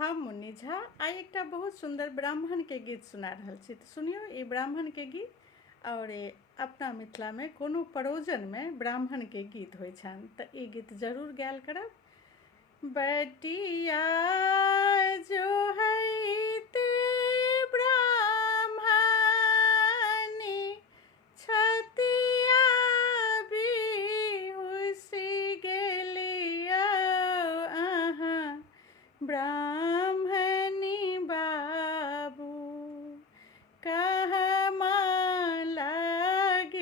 हम मुन्नी झा आई एक बहुत सुंदर ब्राह्मण के गीत सुना रहल छी। तो सुनियो ये ब्राह्मण के गीत और अपना मिथिला में कोनो परोजन में ब्राह्मण के गीत होय छन तो ये गीत जरूर गायल करब। बटिया जो है ते ब्राह्मणी छतिया बिहुसी गेलिया अहाँ ब्राह्मणी बाबू कहमा लागेलौं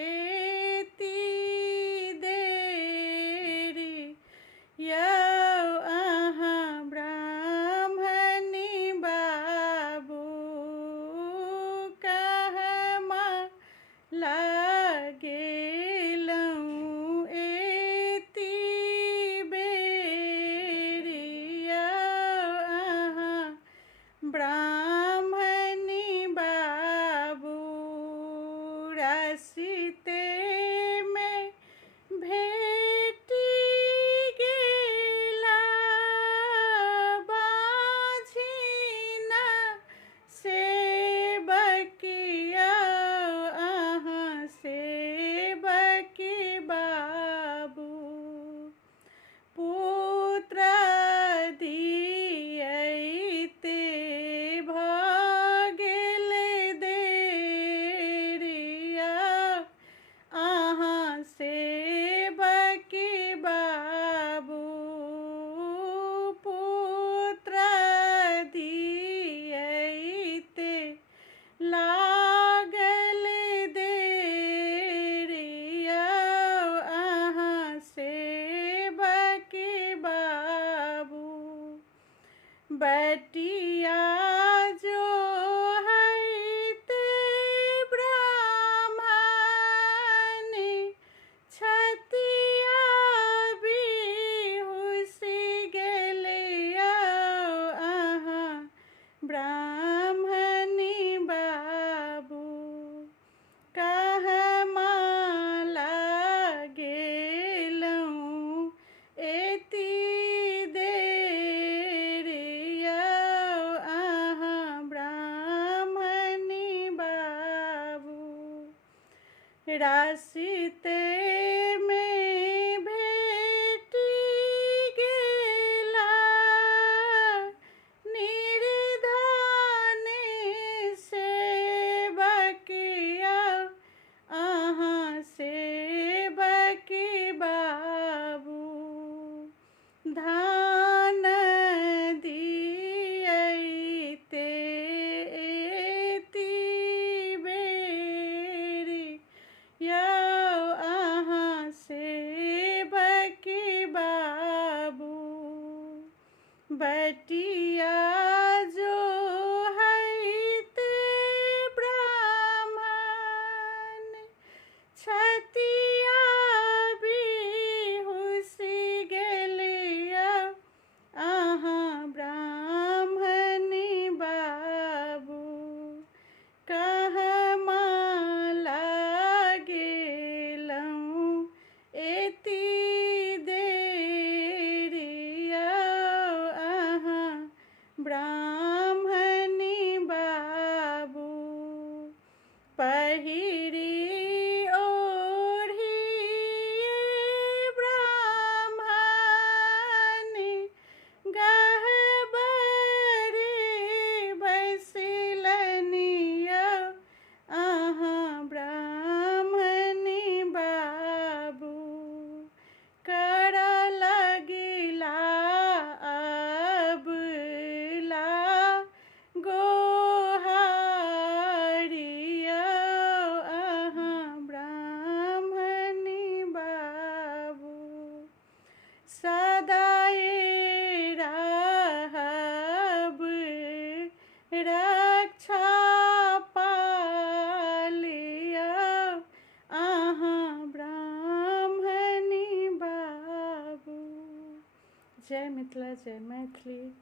एति देरी यौ अहाँ ब्राह्मणी बाबू कहमा लागेलौं एति बेरी यौ अहाँ ब्राह्मणी बाबू रासिते में भेटी गेला बाझिना सेवकिया अहाँ सेवकी बाबू पुत्र दियैते भगेल देरिया अहाँ सेवकी बाबू पुत्र दियैते लागल देरिया अहाँ सेवकी बाबू बटिया जो है ते ब्राह्मणी छतिया बिहुसी गेलिया अहाँ ब्राह्मणी बाबू कहमा लागेलौं एति देरिया अहाँ ब्राह्मणी बाबू रासिते में भेटी गेला निर्धने सेवकिया अहाँ सेवकी बाबू धान दियैते एति बेरी यौ अहाँ सेवकी बाबू बटिया जो है ते ब्राह्मण छतिया बिहुसी गेलिया अहाँ ब्राह्मणी बाबू कहमा लागेलौं एति देरिया अहाँ ब्राह्मणी बाबू पहिरी ओढ़िए ब्राह्मणी गहबरे बैसिलनिया अहाँ ब्राह्मणी बाबू कर लगिला अबला गोहारिया अहाँ ब्राह्मणी बाबू सदाए रहब रक्षा पालिया अहाँ ब्राह्मणी बाबू। जय मिथिला जय मैथिली।